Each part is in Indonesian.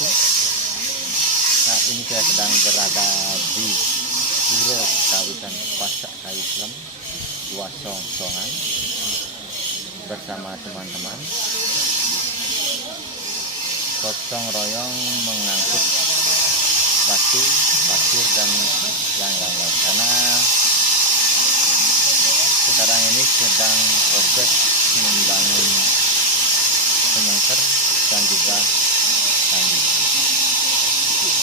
wabarakatuh. Saat ini saya sedang berada di Pura Kawitan Pasak Kayu Slem Wasong Songan bersama teman-teman gotong royong mengangkut batu, pasir dan yang lain-lain, karena sekarang ini sedang proses membangun sementer dan juga tanding.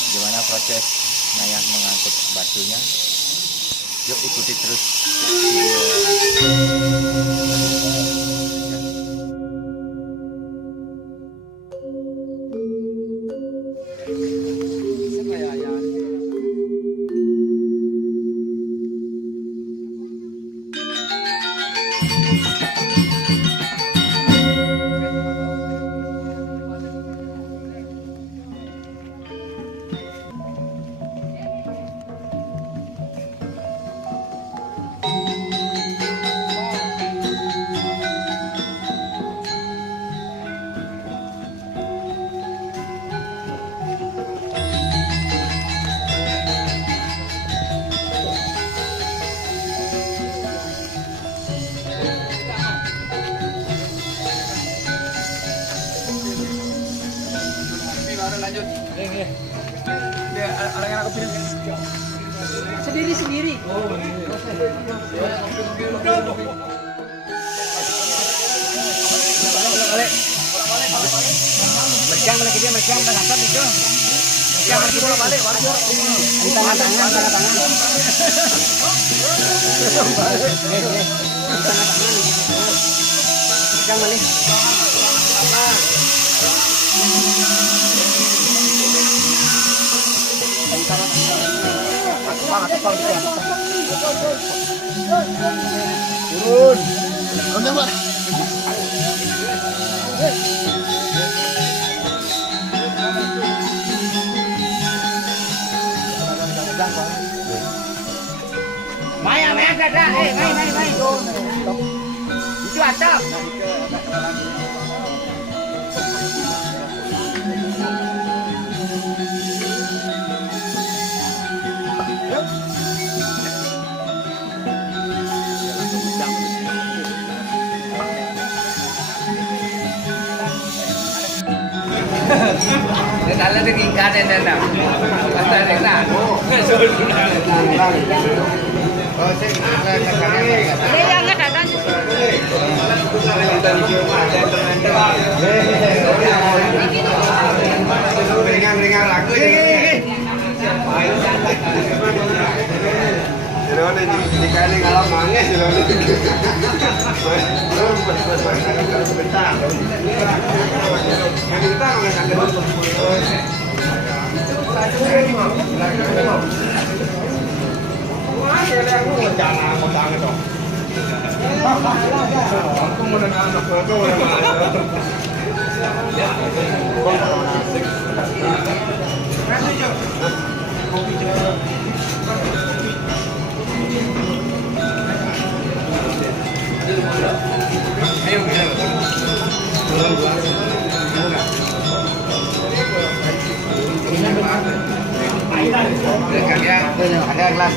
Gimana proses Nayah mengangkut batunya? Yuk ikuti terus video. Lanjut. Orang yang aku pilih sendiri. Oh, Mercang lagi dia mercang berasap itu. Mercang lagi bola balik, di tangan. Mercang balik. Turun. Mbak. Maya dada. Mai. Itu atap. Dala de tingkatan na. Basta rin na. Kaya nga dadan. Ringan aku ini. Pero di kali ngalam manges lho. Ada gelas.